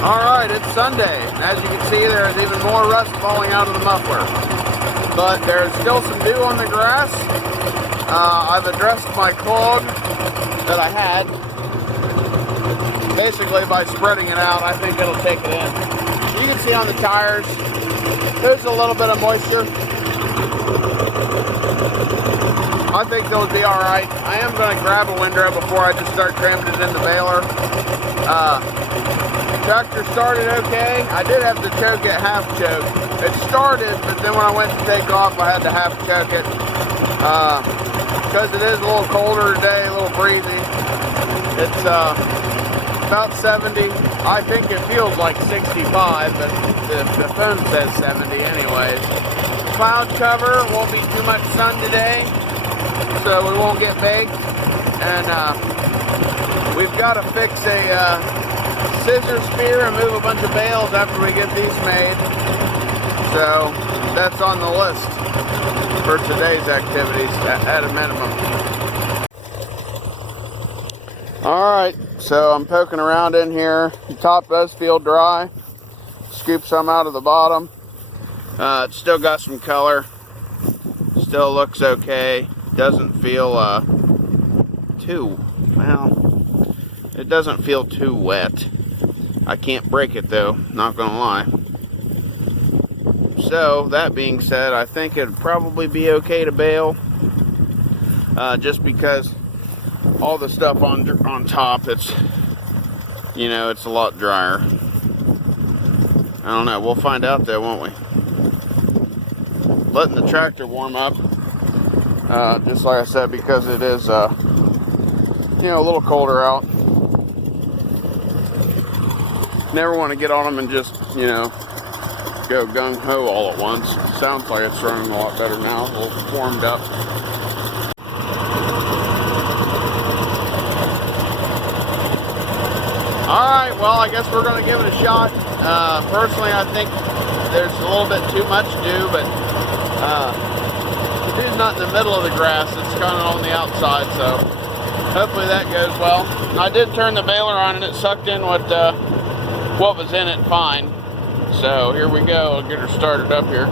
Alright, it's Sunday. As you can see, there's even more rust falling out of the muffler. But there's still some dew on the grass. I've addressed my clog that I had. Basically, by spreading it out, I think it'll take it in. You can see on the tires, there's a little bit of moisture. I think they'll be alright. I am going to grab a windrow before I just start cramming it in the baler. Tractor started okay. I did have to choke it half choke. It started, but then when I went to take off, I had to half choke it. Because it is a little colder today, a little breezy. It's about 70. I think it feels like 65, but the phone says 70 anyways. Cloud cover, won't be too much sun today, so we won't get baked. And we've got to fix a scissor spear and move a bunch of bales after we get these made. So that's on the list for today's activities at a minimum. Alright, so I'm poking around in here. The top does feel dry. Scoop some out of the bottom. It's still got some color. Still looks okay. Doesn't feel it doesn't feel too wet. I can't break it though, not gonna lie. So that being said, I think it'd probably be okay to bale, just because all the stuff on top, it's it's a lot drier. I don't know, we'll find out though, won't we? Letting the tractor warm up, just like I said, because it is a little colder out. Never want to get on them and just, go gung-ho all at once. Sounds like it's running a lot better now, a little warmed up. Alright, well, I guess we're going to give it a shot. Personally, I think there's a little bit too much dew, but the dew's not in the middle of the grass. It's kind of on the outside, so hopefully that goes well. I did turn the baler on and it sucked in what was in it fine. So here we go. I'll get her started up here.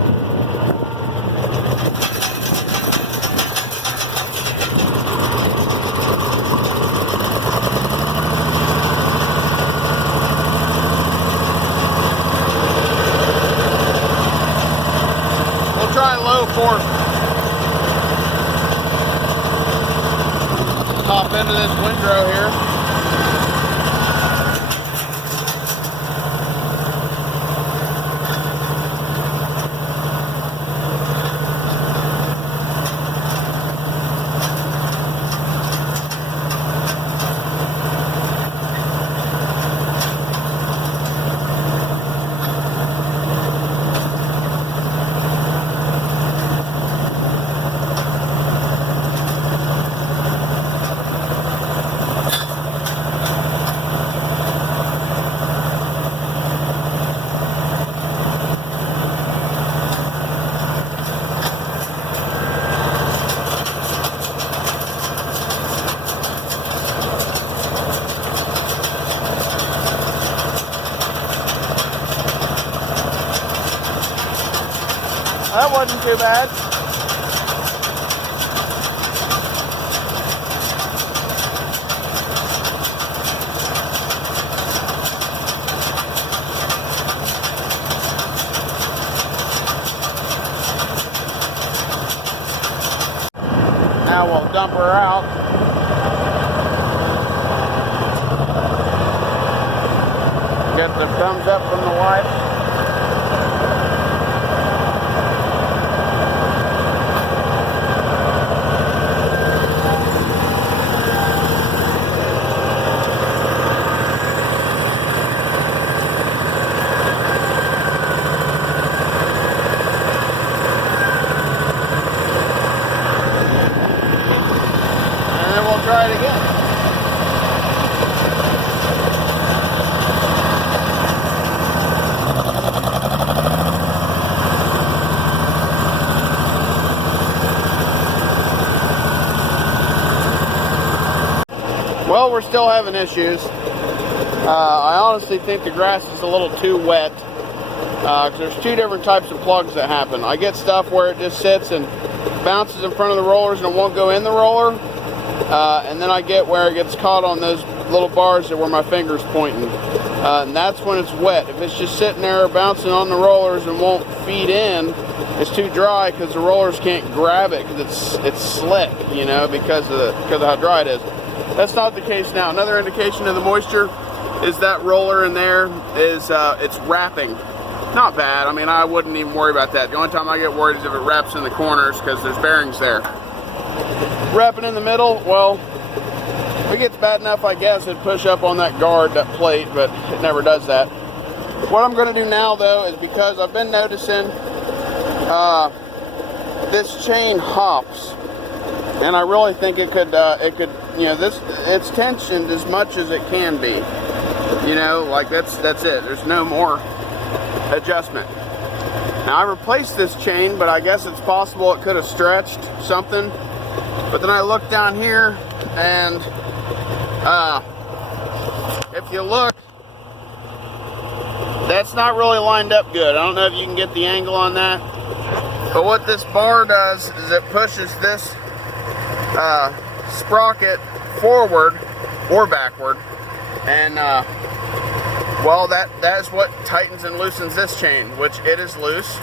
We'll try low force. Hop into this windrow here. That wasn't too bad. Now we'll dump her out. Get the thumbs up from the wife. Try it again. Well, we're still having issues. I honestly think the grass is a little too wet. Because there's two different types of plugs that happen. I get stuff where it just sits and bounces in front of the rollers and it won't go in the roller. And then I get where it gets caught on those little bars that where my finger's pointing. And that's when it's wet. If it's just sitting there bouncing on the rollers and won't feed in, it's too dry because the rollers can't grab it because it's slick, you know, because of how dry it is. That's not the case now. Another indication of the moisture is that roller in there is it's wrapping. Not bad. I mean, I wouldn't even worry about that. The only time I get worried is if it wraps in the corners because there's bearings there. Wrapping in the middle, well, if it gets bad enough, I guess it'd push up on that guard, that plate, but it never does that. What I'm going to do now, though, is because I've been noticing this chain hops, and I really think it could, you know, it's tensioned as much as it can be. You know, like that's it. There's no more adjustment. Now I replaced this chain, but I guess it's possible it could have stretched something. But then I looked down here, and if you look, that's not really lined up good. I don't know if you can get the angle on that, but what this bar does is it pushes this sprocket forward or backward, and well, that's what tightens and loosens this chain, which it is loose.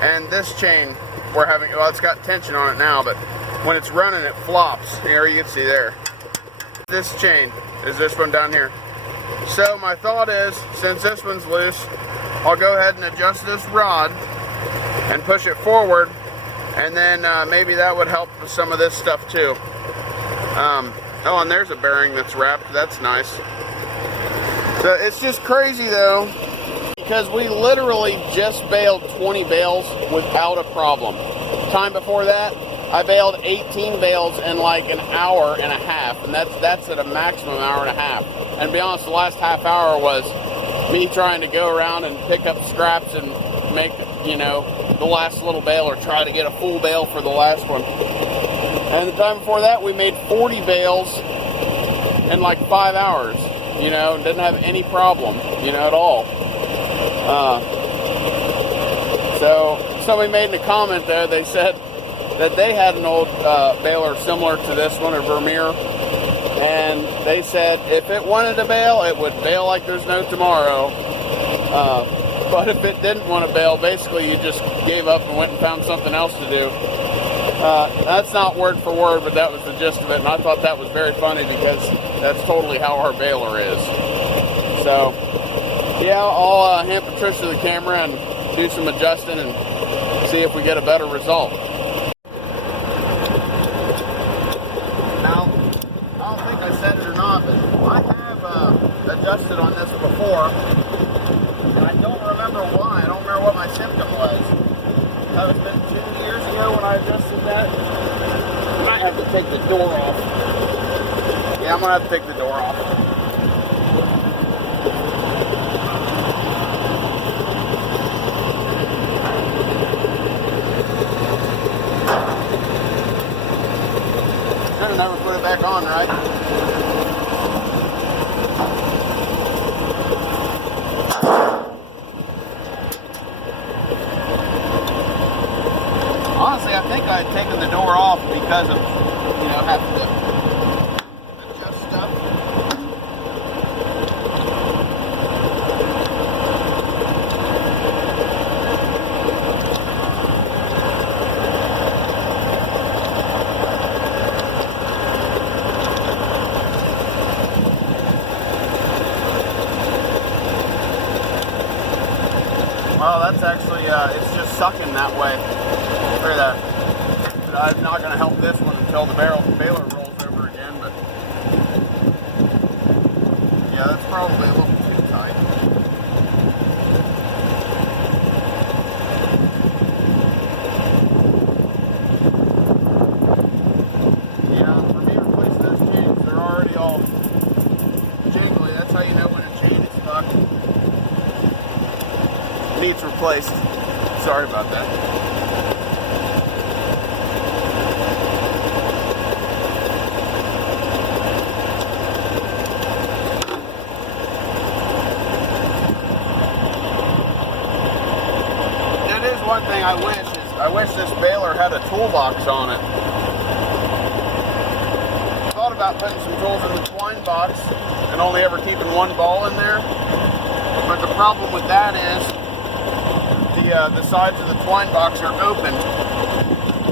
And this chain, we're having, well, it's got tension on it now, but when it's running, it flops. Here, you can see there. This chain is this one down here. So my thought is, since this one's loose, I'll go ahead and adjust this rod and push it forward, and then maybe that would help with some of this stuff too. Oh, and there's a bearing that's wrapped. That's nice. So it's just crazy though, because we literally just baled 20 bales without a problem. Time before that, I baled 18 bales in like an hour and a half, and that's at a maximum hour and a half. And to be honest, the last half hour was me trying to go around and pick up scraps and make, you know, the last little bale, or try to get a full bale for the last one. And the time before that, we made 40 bales in like 5 hours. You know, didn't have any problem, you know, at all. So somebody made in a comment there, they said that they had an old baler similar to this one, a Vermeer, and they said if it wanted to bale, it would bale like there's no tomorrow. But if it didn't want to bale, basically you just gave up and went and found something else to do. That's not word for word, but that was the gist of it, and I thought that was very funny because that's totally how our baler is. So, yeah, I'll hand Patricia the camera and do some adjusting and see if we get a better result. Now, I don't think I said it or not, but I have adjusted on this before, and I don't remember why. I don't remember what my symptom was. That was been 2 years ago when I adjusted that. I might have to take the door off. Yeah, I'm going to have to take the door off. I'll never put it back on, right? Honestly, I think I had taken the door off because of, you know, having to adjust stuff. Well, that's actually, it's just sucking that way. For that. But I'm not going to help this one until the baler rolls over again, but yeah, that's probably a little too tight. Yeah, for me to replace those chains, they're already all jingly. That's how you know when a chain is stuck. Needs replaced. Sorry about that. one thing I wish this baler had a toolbox on it. Thought about putting some tools in the twine box and only ever keeping one ball in there. But the problem with that is the sides of the twine box are open,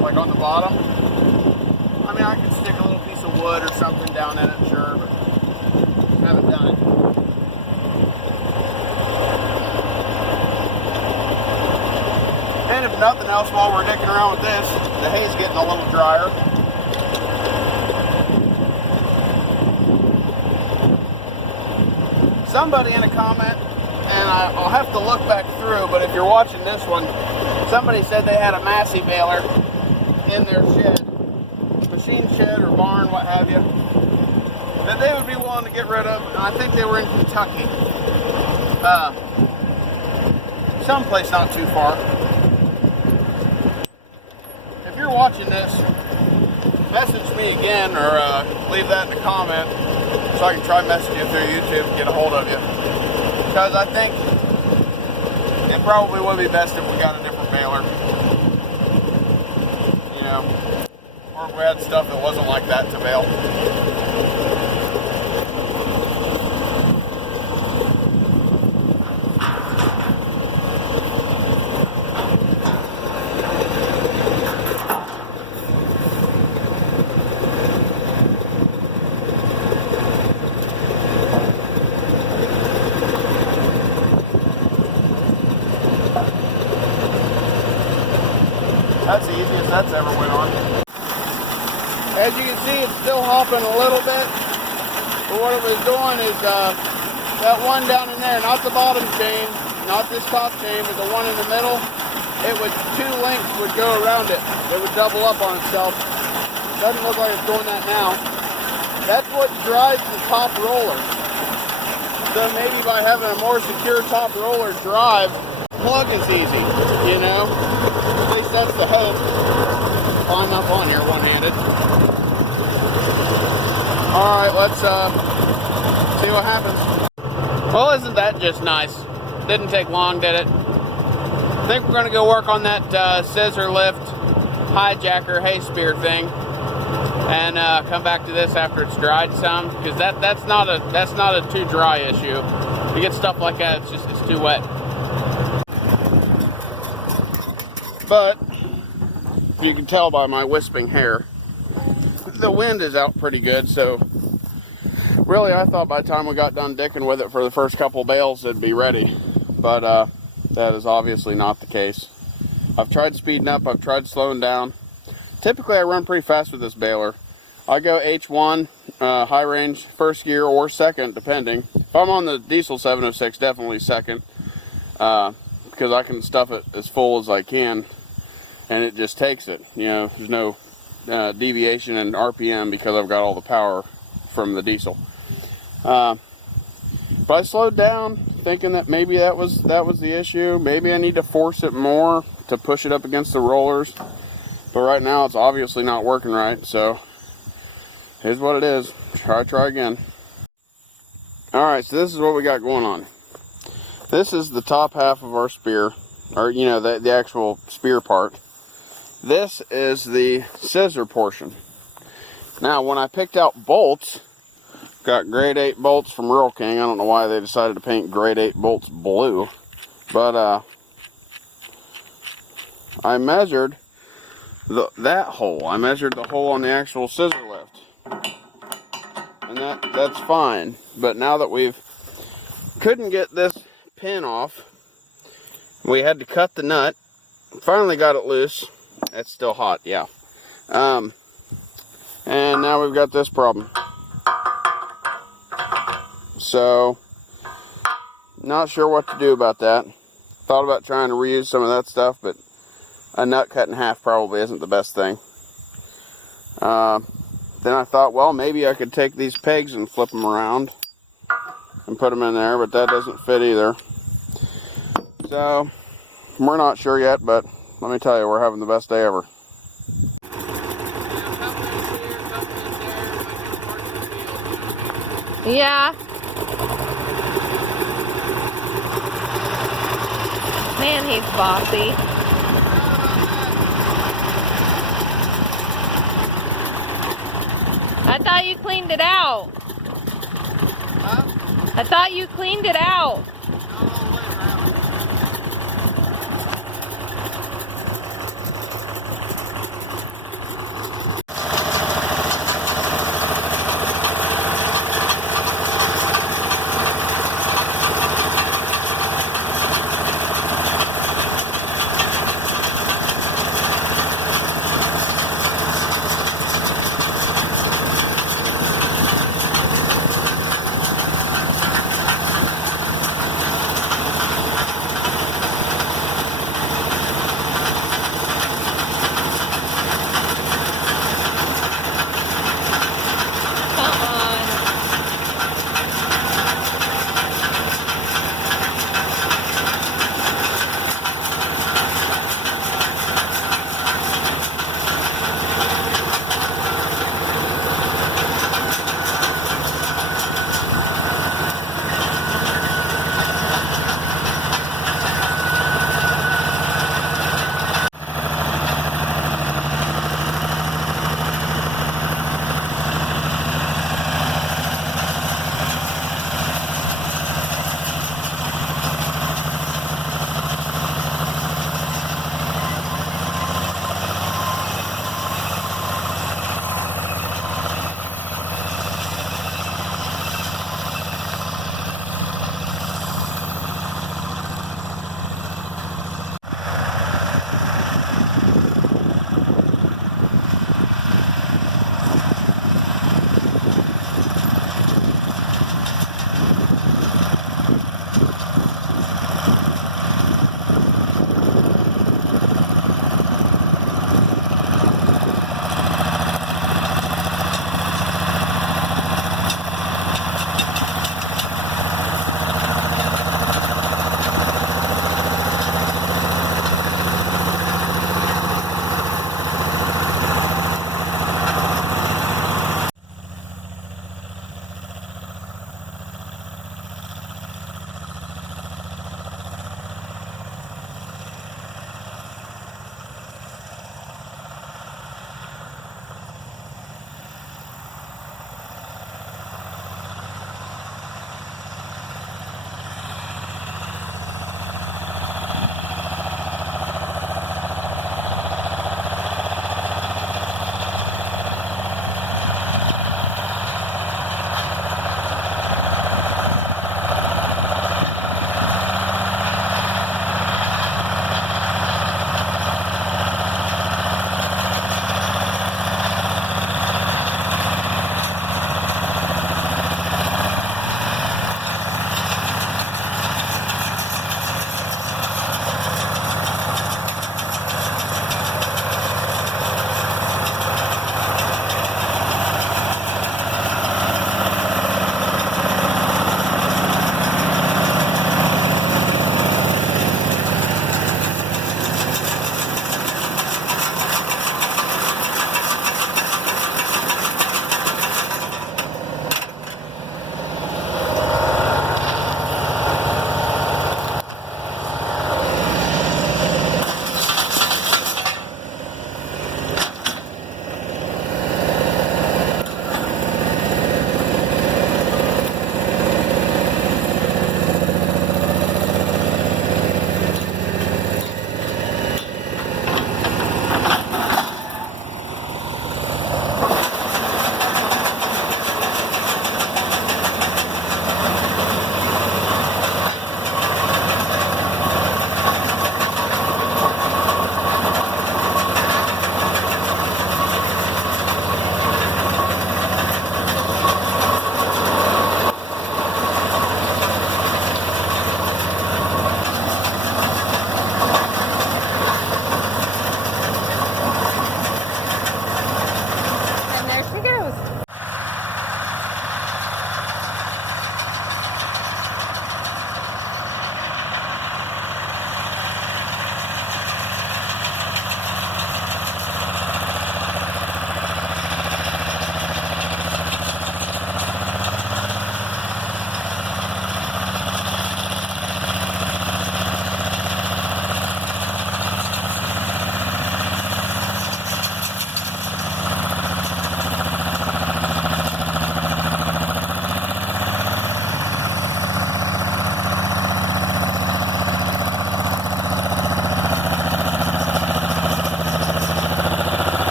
like on the bottom. I mean, I could stick a little piece of wood or something down in it, sure, but haven't done it. And if nothing else, while we're dicking around with this, the hay's getting a little drier. Somebody in a comment, and I'll have to look back through, but if you're watching this one, somebody said they had a Massey baler in their shed, machine shed or barn, what have you, that they would be willing to get rid of, and I think they were in Kentucky. Someplace not too far. If you're watching this, message me again or leave that in a comment so I can try messaging you through YouTube and get a hold of you. Because I think it probably would be best if we got a different baler. You know, or if we had stuff that wasn't like that to bale. That's the easiest that's ever went on. As you can see, it's still hopping a little bit. But what it was doing is that one down in there, not the bottom chain, not this top chain, but the one in the middle, it would, two links would go around it. It would double up on itself. Doesn't look like it's doing that now. That's what drives the top roller. So maybe by having a more secure top roller drive, plugging's easy, you know? At least that's the hope. Climb up on here one-handed. Alright, let's see what happens. Well, isn't that just nice? Didn't take long, did it? I think we're going to go work on that scissor lift, hijacker, hay spear thing. And come back to this after it's dried some. Because that's not a too dry issue. If you get stuff like that, it's too wet. But you can tell by my wisping hair, the wind is out pretty good, so really I thought by the time we got done dicking with it for the first couple bales it'd be ready, but that is obviously not the case. I've tried speeding up, I've tried slowing down. Typically I run pretty fast with this baler. I go H1, high range, first gear or second depending. If I'm on the diesel 706, definitely second, because I can stuff it as full as I can. And it just takes it, you know, there's no deviation in RPM because I've got all the power from the diesel. But I slowed down thinking that maybe that was the issue. Maybe I need to force it more to push it up against the rollers. But right now it's obviously not working right, so here's what it is. Try again. Alright, so this is what we got going on. This is the top half of our spear, or you know, the actual spear part. This is the scissor portion. Now, when I picked out bolts, got grade 8 bolts from Rural King. I don't know why they decided to paint grade 8 bolts blue. But I measured that hole. I measured the hole on the actual scissor lift. And that's fine. But now that we've couldn't get this pin off, we had to cut the nut. Finally got it loose. It's still hot, yeah. And now we've got this problem. So, not sure what to do about that. Thought about trying to reuse some of that stuff, but a nut cut in half probably isn't the best thing. Then I thought, well, maybe I could take these pegs and flip them around and put them in there, but that doesn't fit either. So, we're not sure yet, but let me tell you, we're having the best day ever. Yeah. Man, he's bossy. I thought you cleaned it out. Huh? I thought you cleaned it out.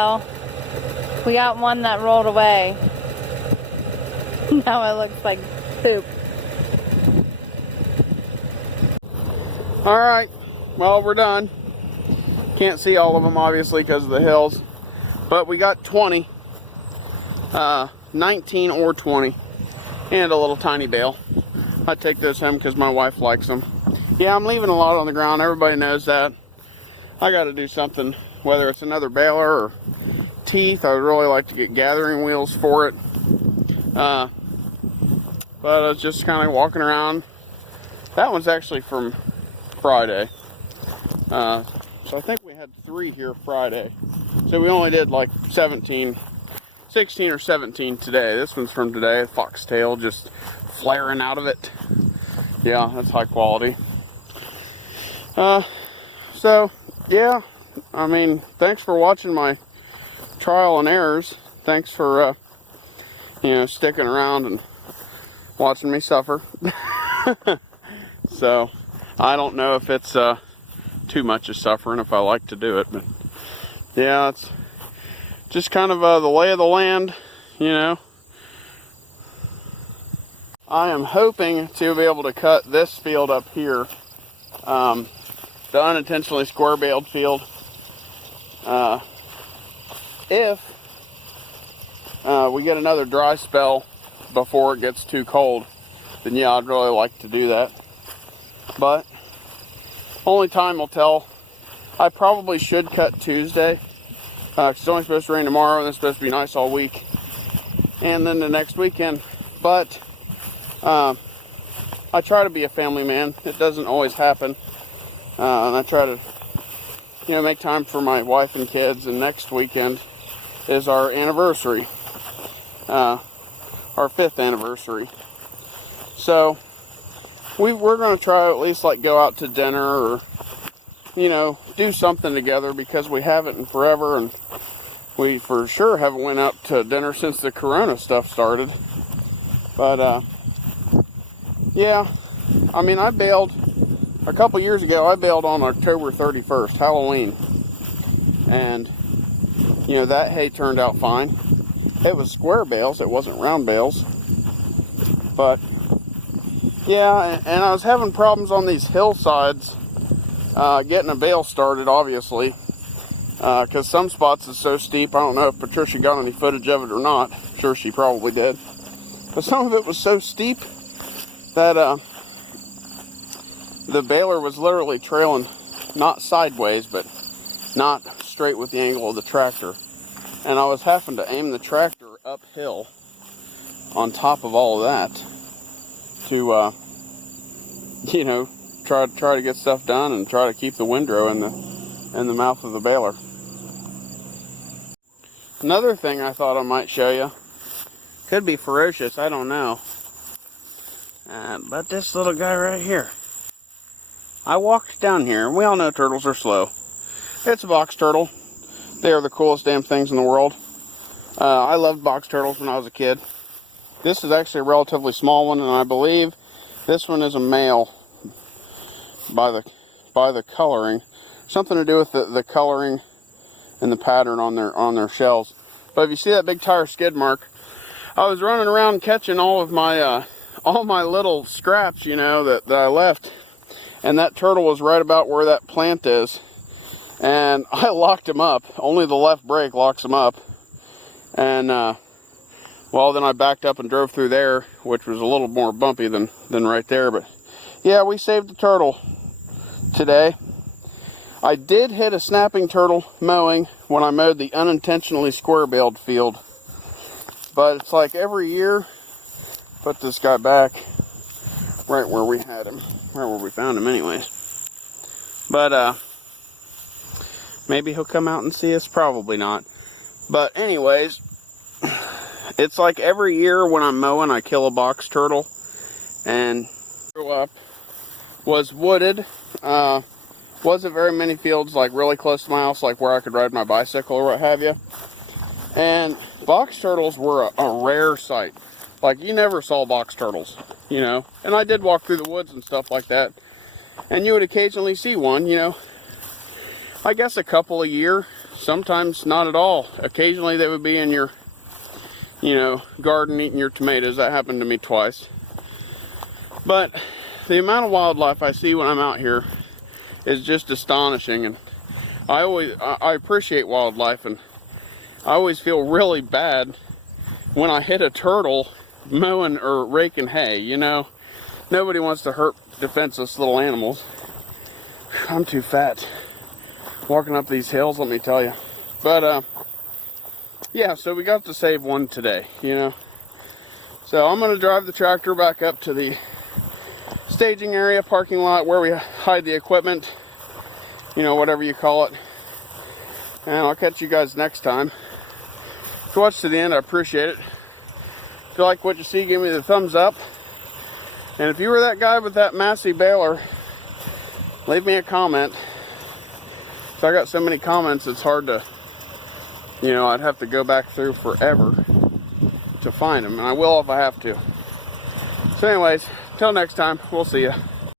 well, we got one that rolled away. Now it looks like poop. Alright, well, we're done. Can't see all of them, obviously, because of the hills. But we got 20. 19 or 20. And a little tiny bale. I take those home because my wife likes them. Yeah, I'm leaving a lot on the ground. Everybody knows that. I got to do something, whether it's another baler or teeth. I would really like to get gathering wheels for it. But I was just kind of walking around. That one's actually from Friday. So I think we had 3 here Friday. So we only did like 16 or 17 today. This one's from today, foxtail just flaring out of it. Yeah, that's high quality. So yeah, I mean, thanks for watching my trial and errors. Thanks for sticking around and watching me suffer. So I don't know if it's too much of suffering if I like to do it, but yeah, it's just kind of the lay of the land, you know. I am hoping to be able to cut this field up here, the unintentionally square baled field, if we get another dry spell before it gets too cold. Then yeah, I'd really like to do that. But only time will tell. I probably should cut Tuesday. It's only supposed to rain tomorrow, and it's supposed to be nice all week. And then the next weekend. But I try to be a family man. It doesn't always happen. And I try to, make time for my wife and kids. And next weekend is our anniversary. Our 5th anniversary. So we're going to try to at least like go out to dinner or do something together, because we haven't in forever, and we for sure haven't went out to dinner since the corona stuff started. But yeah, I mean, I bailed a couple years ago. I bailed on October 31st, Halloween, and that hay turned out fine. It was square bales, it wasn't round bales. But yeah, and I was having problems on these hillsides getting a bale started, obviously, because some spots is so steep. I don't know if Patricia got any footage of it or not. I'm sure she probably did. But some of it was so steep that the baler was literally trailing, not sideways, but not straight with the angle of the tractor. And I was having to aim the tractor uphill on top of all of that to, try to get stuff done and try to keep the windrow in the mouth of the baler. Another thing I thought I might show you, could be ferocious, I don't know, but this little guy right here. I walked down here, and we all know turtles are slow. It's a box turtle. They are the coolest damn things in the world. I loved box turtles when I was a kid. This is actually a relatively small one, and I believe this one is a male by the coloring. Something to do with the coloring and the pattern on their shells. But if you see that big tire skid mark, I was running around catching all of my little scraps, that I left, and that turtle was right about where that plant is, and I locked him up. Only the left brake locks him up, and then I backed up and drove through there, which was a little more bumpy than right there. But yeah, we saved the turtle today. I did hit a snapping turtle mowing when I mowed the unintentionally square-baled field. But it's like every year, put this guy back right where we had him, right where we found him anyways. But maybe he'll come out and see us, probably not. But anyways, it's like every year when I'm mowing, I kill a box turtle. And grew up, was wooded. Wasn't very many fields like really close to my house, like where I could ride my bicycle or what have you. And box turtles were a rare sight. Like, you never saw box turtles, And I did walk through the woods and stuff like that. And you would occasionally see one, I guess a couple a year, sometimes not at all. Occasionally they would be in your, garden eating your tomatoes. That happened to me twice. But the amount of wildlife I see when I'm out here is just astonishing, and I appreciate wildlife, and I always feel really bad when I hit a turtle mowing or raking hay. Nobody wants to hurt defenseless little animals. I'm too fat walking up these hills, let me tell you. But yeah, so we got to save one today, So I'm going to drive the tractor back up to the staging area, parking lot, where we hide the equipment, whatever you call it. And I'll catch you guys next time. If you watched to the end, I appreciate it. If you like what you see, give me the thumbs up. And if you were that guy with that massy baler, leave me a comment. So I got so many comments, it's hard to, I'd have to go back through forever to find them. And I will if I have to. So anyways, till next time, we'll see ya.